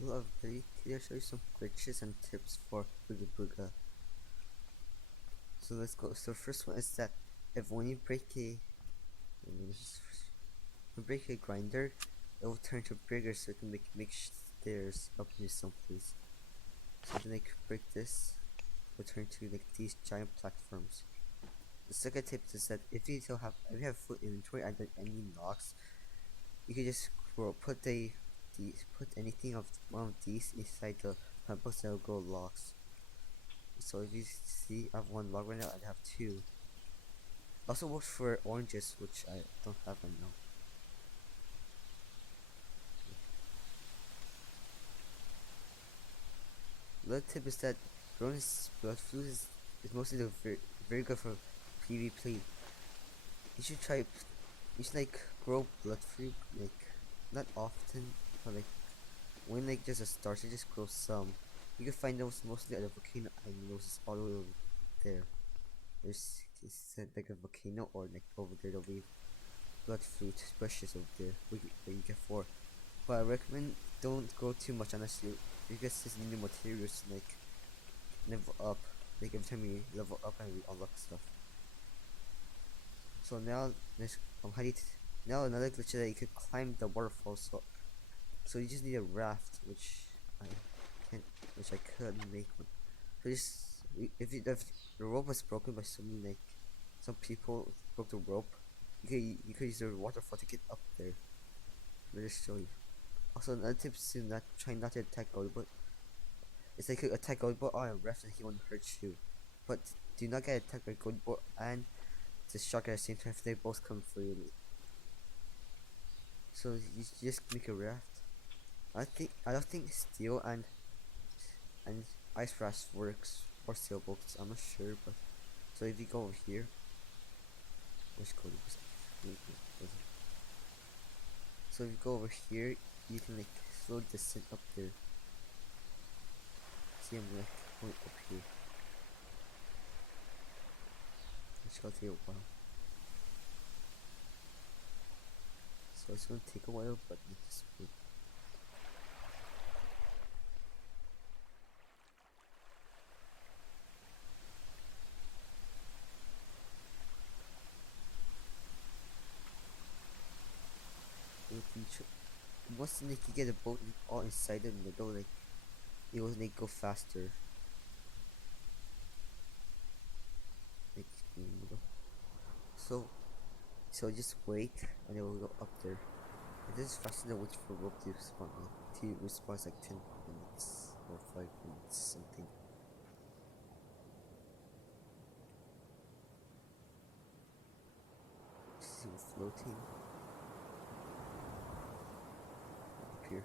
Hello everybody, today I'll show you some glitches and tips for booga. So let's go. So first one is that if when you break a let me just- when you break a grinder, it will turn to bigger so it can make stairs up here someplace. So then like break this, it will turn to like these giant platforms. The second tip is that if you have full inventory and there any locks, you can just put anything of one of these inside the pump box that will grow locks. So if you see, I have one log right now. I have two. Also works for oranges, which I don't have right now. Another tip is that growing blood fluid is mostly very good for PvP. You should try. You should like grow blood fluid like not often, but like when like just a start, you just grow some. You can find those mostly at a volcano and those all the way over there. There's it's like a volcano or like over there there'll be blood fruit bushes over there where you get four. But I recommend don't go too much unless you just need the materials to like level up. Like every time you level up and we unlock stuff. So now let's how do you now another glitch is that you could climb the waterfall. So you just need a raft, I can't, which I could make one. So just if the rope was broken by some people broke the rope, you could use the waterfall to get up there. Let me just show you. Also, another tip is to not try not to attack Goldbot. It's like you attack Goldbot on a ref and he won't hurt you. But do not get attacked by Goldbot and the shark at the same time if they both come for you. So you just make a raft. I don't think steel and ice raft works for sailboats. I'm not sure, but so if you go over here, which code was so if you go over here, you can like slow descent up there. See, I'm like going up here. It's gonna take a while. So it's gonna take a while, but it's good. Once like you get a boat like, all inside the middle, like it will like go faster. Like in the middle. So just wait and it will go up there. And this is faster than waiting for rope to respawn. Like to respawn like 10 minutes or 5 minutes something. See floating up here.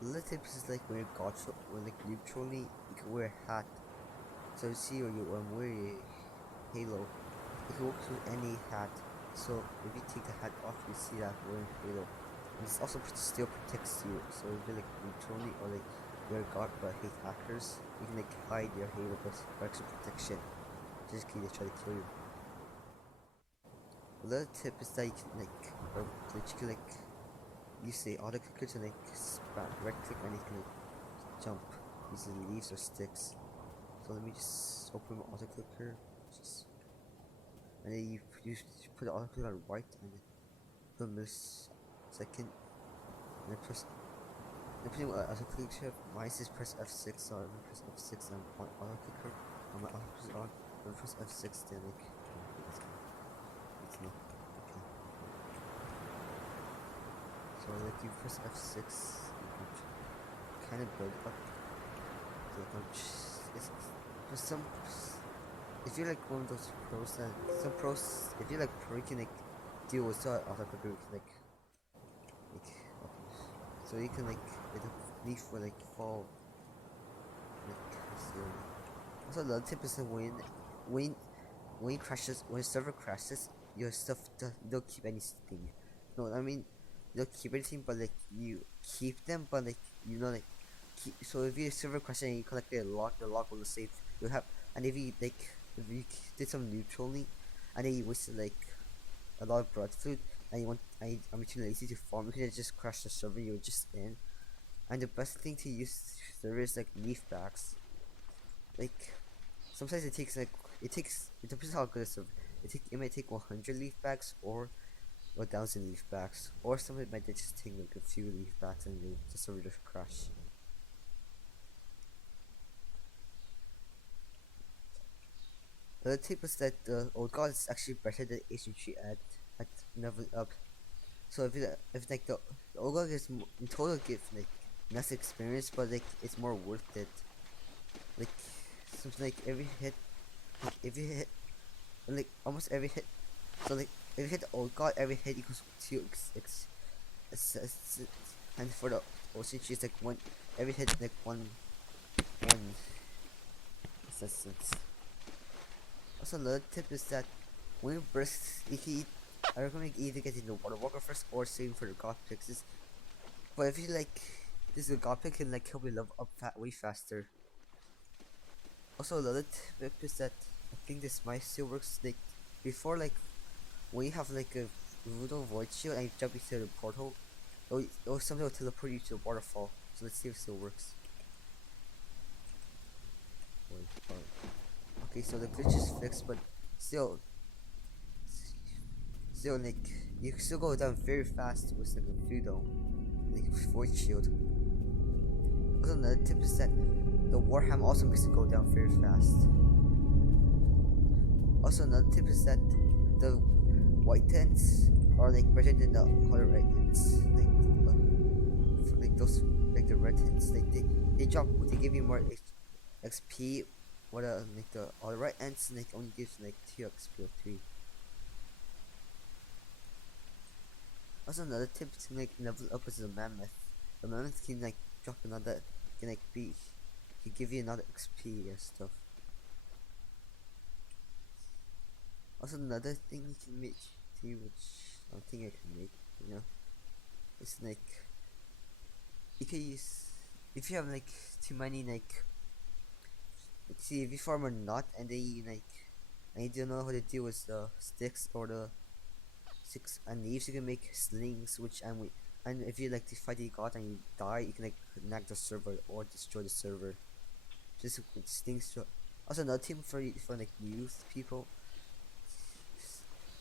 Little tips is like when you're when like you're trolling, you can wear a hat. So you see, or you wear a halo. It works with any hat. So if you take the hat off, you see that wearing halo. And this also still protects you. So if you like neutrally or like you're guarded by hate hackers, you can like hide your halo for extra protection. Just in case they try to kill you. Another tip is that you can like, or that you can like use the auto clicker to like right click and you can like jump using leaves or sticks. So let me just open my auto clicker. Just and then you put the auto clicker on right and then put this second and then press then putting auto clicker. Mine says press F6, so I'm gonna press F6 and on auto clicker. On my auto clicker on, then press F6 then like it's not okay. So like you press F6, you can kind of build up. It's for some. If you're like one of those pros that some pros, if you're like pro, you can like deal with auto clicker, you can like okay. So you can like it leave for like fall like slowly. Also, the other tip is that when when it crashes, when the server crashes, your stuff don't keep anything. No, I mean, you don't keep anything, but like you keep them, but like you know like keep. So if your server crashes and you collect a log, the log will save. You have, and if you did some neutraling, and then you wasted like a lot of blood food, and I'm too lazy to farm, you can just crash the server you're just in, And the best thing to use there is like leaf backs. Like sometimes it depends how good it's it might take 100 leaf backs or 1,000 leaf backs, or some of it might just take like a few leaf backs and the server just crash. The other tip is that the old god is actually better than HG at level up. So if like the old god is in total give like less experience, but like it's more worth it. Like something like every hit, like if you hit like almost every hit. So like if you hit the old god, every hit equals 2 and for the OCG it's like one every hit like one assistance. Also another tip is that when you burst I recommend either getting the water walker first or saving for the god pixes. But if you like this god pick can like help you level up way faster. Also another tip is that I think this might still works like before like when you have like a Voodoo Void Shield and you jump into the portal, or something will teleport you to the waterfall. So let's see if it still works. Okay, so the glitch is fixed, but still, like you can still go down very fast with like a Voodoo, like Void Shield. Also, another tip is that the Warhammer also makes it go down very fast. Also, another tip is that the white tents are like better than the other red tents. Like those, like the red tents, like they give you more XP. What like the other red ends like only gives like 2 XP or 3. Also, another tip to like level up is the mammoth. The mammoth can like drop another, can like can give you another XP and stuff. Also, another thing you can make too, which I don't think I can make, you know, it's like you can use if you have like too many see if you farm a nut and then you like and you don't know how to deal with the sticks or the sticks and leaves, you can make slings, which and if you like to fight the god and you die, you can like connect the server or destroy the server. Just with slings. Also, another tip for like youth people,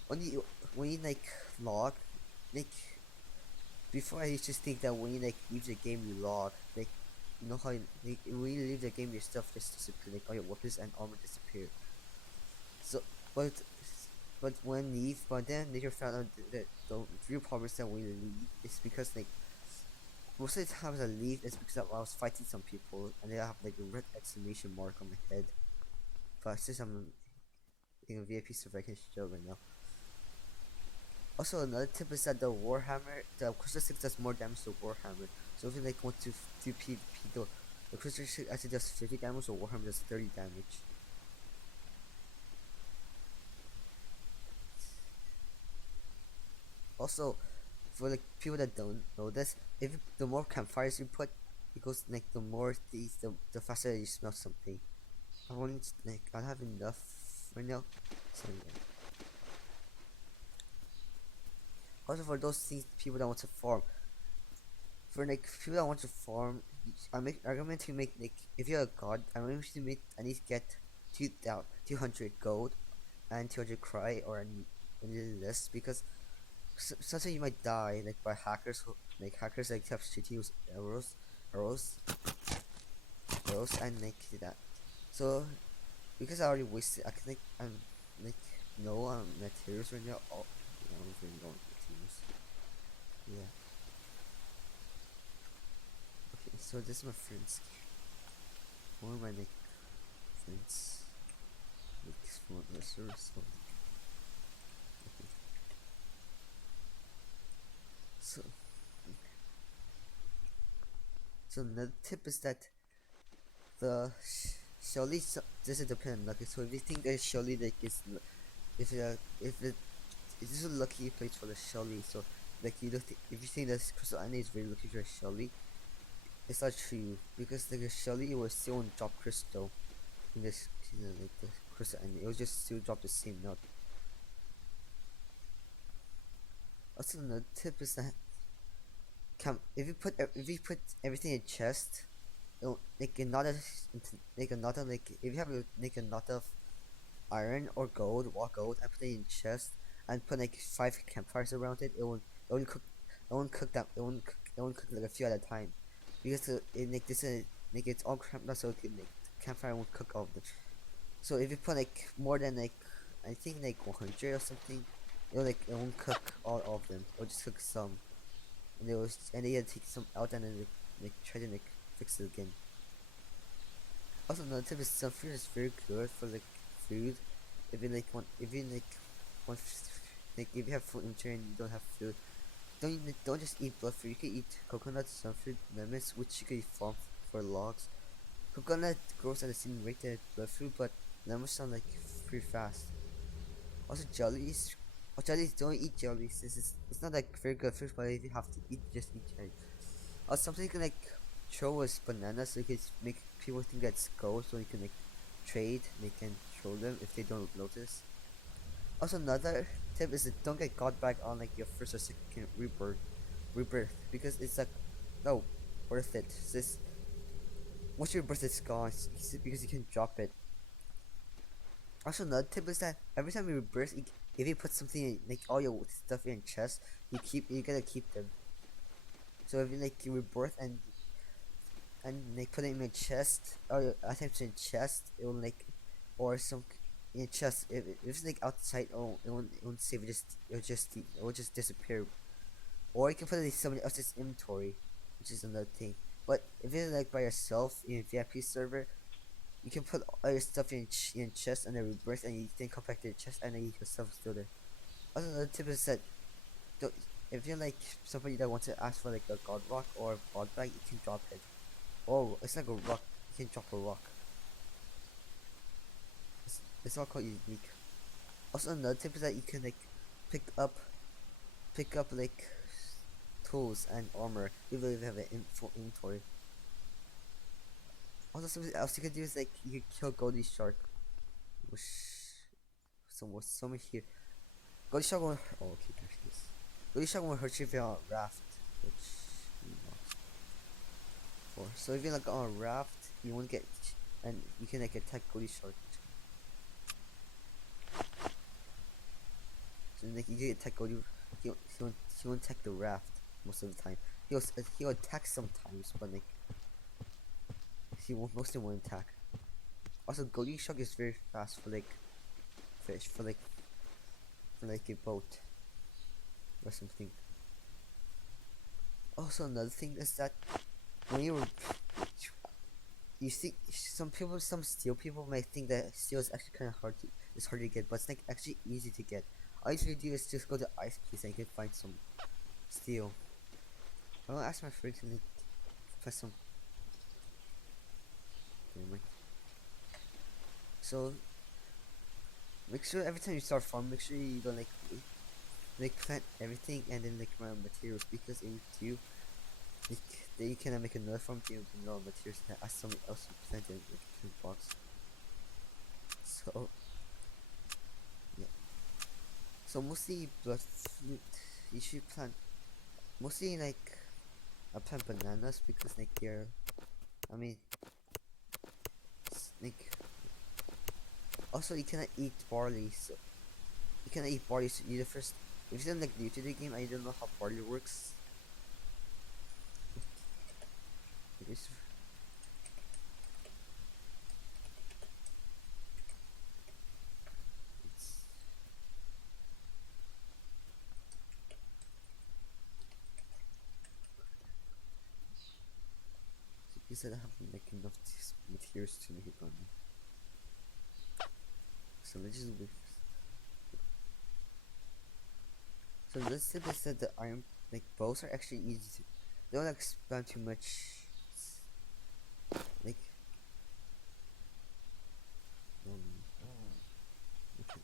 when you like log, like before I used to think that when you like leave the game you log, like you know how like, when you leave the game your stuff just disappear, like all your weapons and armor disappear. So but when leave, but then later found out that the real problem is that when you leave it's because like most of the times I leave is because I was fighting some people and they have like a red exclamation mark on my head. But since I'm in a VIP server I can show right now. Also, another tip is that the Crystal 6 does more damage to Warhammer. So if you like want to do PvP, the Crystal 6 actually does 50 damage, or Warhammer does 30 damage. Also, for like people that don't know this, if the more campfires you put, it goes like the faster you smell something. I want like I have enough right now. So yeah. Also, for those things people that want to farm, for like people that want to farm, I recommend to make like if you're a god, I recommend to make at least get 200 gold and 200 cry or any less, because sometimes you might die like by hackers like have shitty use arrows and like that. So because I already wasted, I can like like no materials right now. Oh, yeah, I'm going to go materials. Yeah. Okay, so this is my friends. One of my like friends like from the server. So okay. So so another tip is that the Shelly doesn't depend on luck. So if you think that Shelly like is if it is a lucky place for the Shelly, so like if you think that Crystal Annie is very lucky for a Shelly, it's not true, because like the Shelly was still on drop crystal in this season, like the Crystal Annie, it was just still drop the same nut. Also, another tip is that if you put everything in chest, it'll like another like another like if you have like a knot of iron or gold, raw gold, and put it in chest and put like 5 campfires around it, it won't cook it won't cook like a few at a time because it like this like it's all cramped up so it can, like campfire won't cook all of them. So if you put like more than like I think like 100 or something, it won't cook all of them. It'll just cook some, and and then you take some out and then like try to like fix it again. Also, another tip is some food is very good for like food. If you like want, like if you have food injury and you don't have food, don't just eat blood food. You can eat coconuts, some fruit, lemons, which you can farm for logs. Coconut grows at the same rate as blood food, but lemons sound like pretty fast. Also, jellies. Oh, jellies, don't eat jellies. It's not like very good food, but if you have to eat, just eat jellies. Or something you can like throw as bananas so you can make people think that's gold so you can like trade and they can throw them if they don't notice. Also another tip is that don't get got back on like your first or second rebirth because it's like no worth it. This once your birth is gone because you can drop it. Also another tip is that every time you rebirth, if you put something in, like all your stuff in your chest, you gotta keep them. So if you like you rebirth and like put it in your chest or your items in chest, it will like or some in your chest. If it's like outside, oh, it won't save. It will just disappear. Or you can put it in somebody else's inventory, which is another thing. But if you're like by yourself in a VIP server, you can put all your stuff in chest and then rebirth, and you then come back to your chest, and then your stuff is still there. Also, another tip is that don't, if you're like somebody that wants to ask for like a god rock or a god bag, you can drop it. Oh, it's like a rock. You can drop a rock. It's all quite unique. Also, another tip is that you can like pick up, pick up like tools and armor even if you have an full inventory. Also, something else you can do is like you can kill Goldie Shark, which someone here. Goldie Shark won't. Oh, okay, there she is. Goldie Shark won't hurt you if you're on a raft, which you know. So if you're like on a raft, you won't get, and you can like attack Goldie Shark. So like you can attack Goldie, he won't attack the raft most of the time. He'll attack sometimes, but like he won't mostly won't attack. Also, Goldie Shark is very fast for like fish for like a boat or something. Also, another thing is that when you see some steel people might think that steel is actually kind of hard to get, but it's like actually easy to get. All you have to do is just go to ice place and you can find some steel. I'm gonna ask my friend to like press some. So make sure every time you start farming, make sure you don't like plant everything and then like run materials, because if you do, like then you cannot make another farm game with no materials that ask someone else to plant it in like a plant box. So yeah. So mostly blood fruit you should plant mostly like I plant bananas because like they're I mean like also you cannot eat barley, so you cannot eat barley, so you the first if you're like new to the game and you don't know how barley works. It's, he said I have like enough materials to make it on me. So let's just wait. So let's say they said the iron like bows are actually easy to don't like spam too much like okay.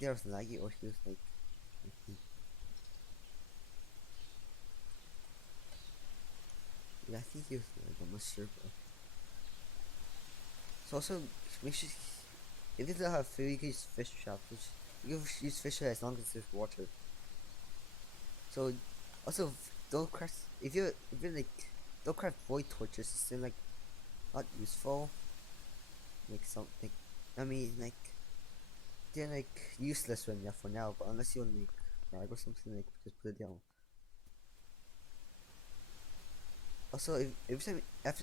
There was laggy or he was like yeah, I think he was like I'm not sure but so also make sure if you don't have food you can use fish trap, which you can use fish as long as there's water. So also don't craft if you like don't craft void torches. It's still like not useful. Like something. I mean like they're like useless right now for now. But unless you want to make rag or something, like just put it down. Also, if some if,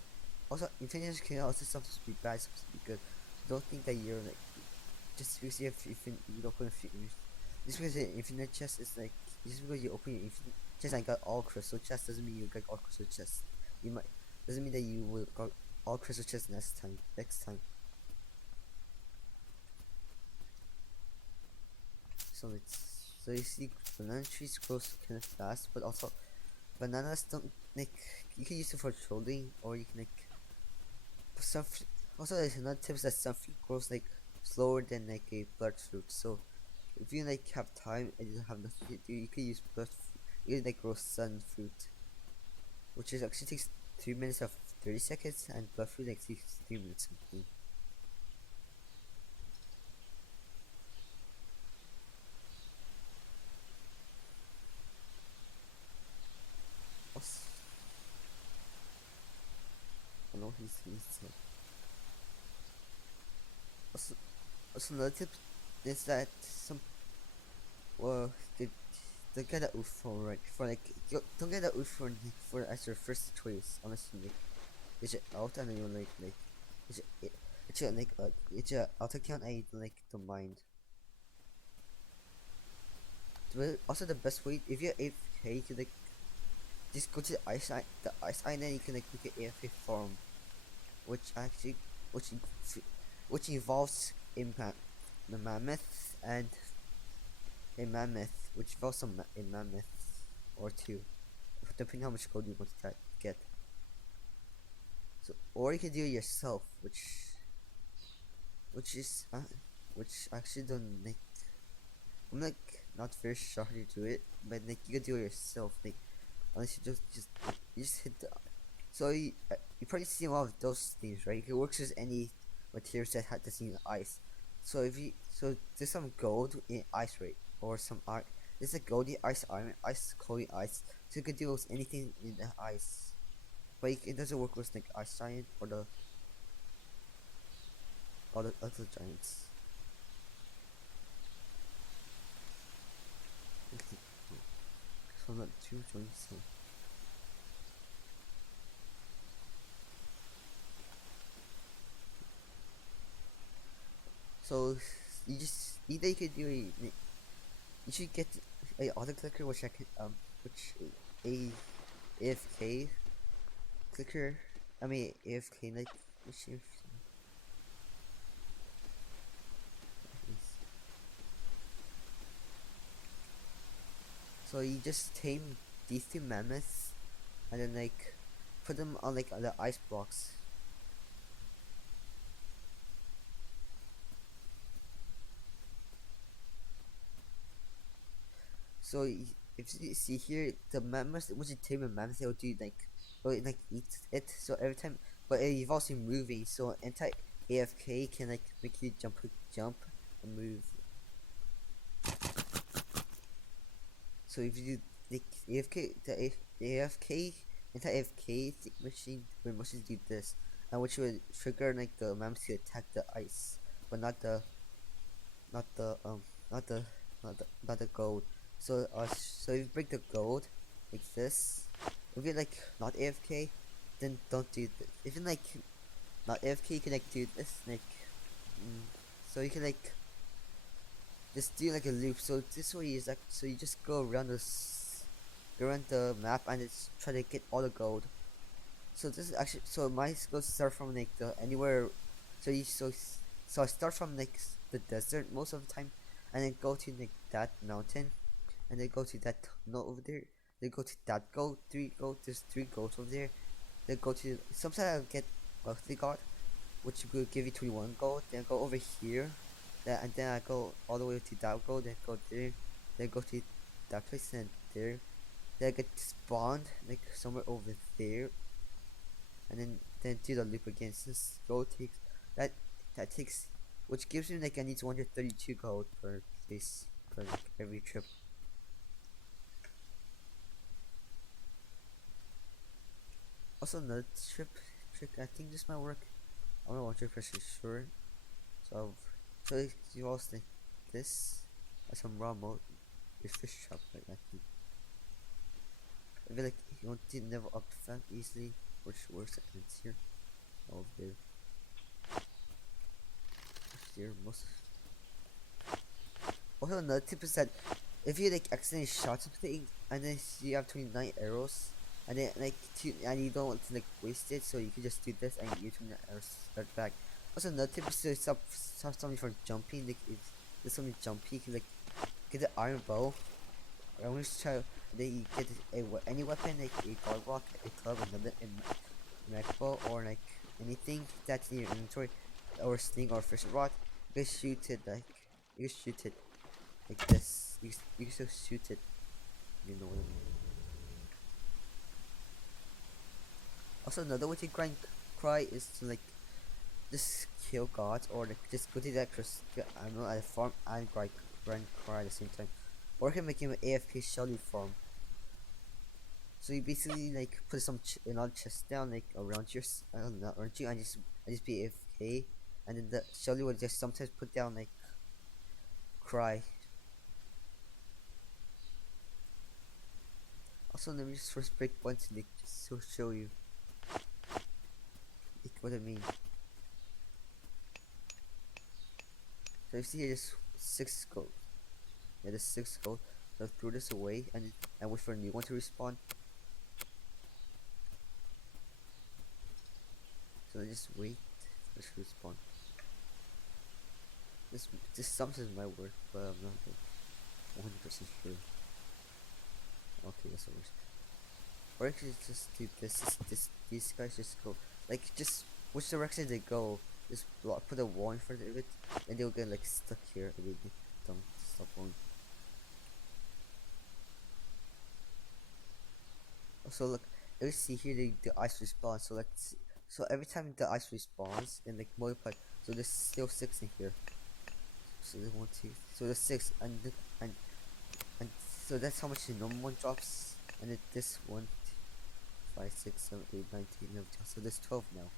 also infinity can also sometimes be bad, sometimes be good. So don't think that you're like just because you open a few, just because the infinite chest is like just because you open your infinite chest and got all crystal chest doesn't mean you got all crystal chest. You might doesn't mean that you will got all crystal chest next time. Next time. So it's so you see banana trees grows kind of fast, but also bananas don't like you can use it for trolling or you can like some also there's another tip that some fruit grows like slower than like a blood fruit. So if you like have time and you don't have nothing to do, you can use blood fruit. You can like grow sun fruit, which is actually takes 3 minutes of 30 seconds, and blood fruit like takes 3 minutes something. Also, I know he's also, also another tip is that some well the get that UFO right for like you don't get that UFO like, for as your first choice unless you like it's your out and you like it's your like it's your auto account and you like the mind. But also the best way if you're AFK you can like just go to the ice island you can like make an AFK farm which actually which which involves the mammoth and a mammoth which involves a mammoth or two depending how much gold you want to get. So, or you can do it yourself, which is which actually don't like. I'm like not very sure how to do it, but like you can do it yourself. Like unless you just hit the. So you probably see a lot of those things, right? It works with any materials that had this in ice. So if you there's some gold in ice, right? Or some art. There's a goldy ice iron, ice coating ice. So you can deal with anything in the ice. But it doesn't work with like ice giant or the other giants. So not two joints. So you just either you could do you should get a auto clicker which I can which a AFK clicker. I mean AFK like machine. So you just tame these two mammoths and then like put them on like on the ice blocks. So if you see here, the mammoths, once you tame a mammoth, they'll do like, or like eat it. So every time, but it involves you moving. So anti AFK can like make you jump, and move. So if you do like AFK, the AFK anti AFK machine, when machines do this, and which will trigger like the mammoth to attack the ice, but not the not the not the gold. So so if you break the gold like this, if you're like not AFK, then don't do this. If you're like not AFK, you can like do this like so you can like just do like a loop. So this way is like so you just go around go around the map and just try to get all the gold. So this is actually so my skills start from like the anywhere. So you so I start from like the desert most of the time, and then go to like that mountain, and then go to that tunnel over there. Then go to that gold, three gold. There's three golds over there. Then go to sometimes I'll get wealthy god, which will give you 21 gold. Then go over here, and then I go all the way to that gold. Then go there. Then go to that place and there. Then I get spawned like somewhere over there, and then do the loop again. Since gold takes that that takes which gives me like I need 132 gold per place per like every trip. Also another trick. I think this might work. I'm not 100% sure. So, you also think this as some raw mode with fish trap, like I think. I feel like you want to never up fat easily, which works and it's here. Over there. Here most. Also another tip is that if you like accidentally shot something and then you have 29 arrows and then like and you don't want to like waste it, so you can just do this and you 29 arrows start back. Also another tip is to stop something from jumping. Like if there's something jumpy, you can like get the iron bow. I always try and then you get any weapon like a guard rock, a club, another a mag bow, or like anything that's in your inventory, or a sling or a fishing rod. You can shoot it like this. You can still shoot it. You know what I mean. Also, another way to grind cry is to like just kill gods or like just go to that I don't know at a farm and grind cry at the same time, or you can make him an AFK Shelly farm. So you basically like put some another chest down like around your not around you and just be AFK, and then the Shelly will just sometimes put down like cry. Also, let me just first break points and like just to show you like what I mean. So you see here, there's 6 gold. Yeah, there's 6 gold. So throw this away and wait for a new one to respawn. So I just wait for this to respawn. This sometimes might work, but I'm not like 100% sure. Okay, that's the worst. Or I could just do these guys just go like just which direction they go. Just put a wall in front of it, and they'll get like stuck here. And they don't stop going. Also, look, you see here the ice respawns. So so every time the ice respawns and like multiply, so there's still 6 in here. So there's 1, 2, so there's 6, and so that's how much the normal one drops. And then this 1, 2, 5, 6, 7, 8, 9, 10, 11, 12. So there's 12 now.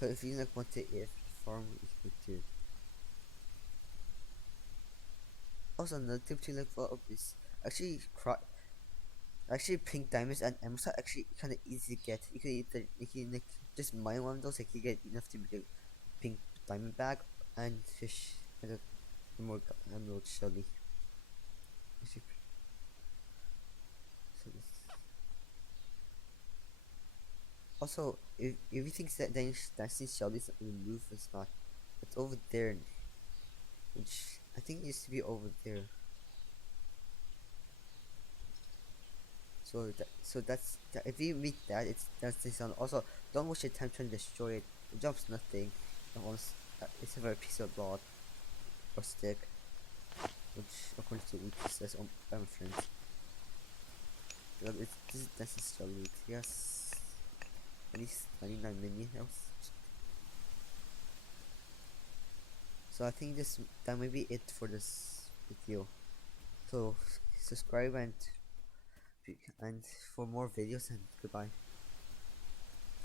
So if you like want to if farm, you can do. Also, another tip to like follow up is actually pink diamonds and emeralds are actually kind of easy to get. You can like just mine one of those. Like you get enough to make a pink diamond bag and fish and a emerald shelly. So also, if you think that dancing shellies remove, it's not. It's over there, which I think used to be over there. So if you meet that, that's the sound. Also, don't waste your time trying to destroy it. It drops nothing. It's a very piece of blood or stick, which according to Wiki says on my friends. That's his story. He has at least 99 mini health. So I think that may be it for this video. So subscribe and for more videos, and goodbye.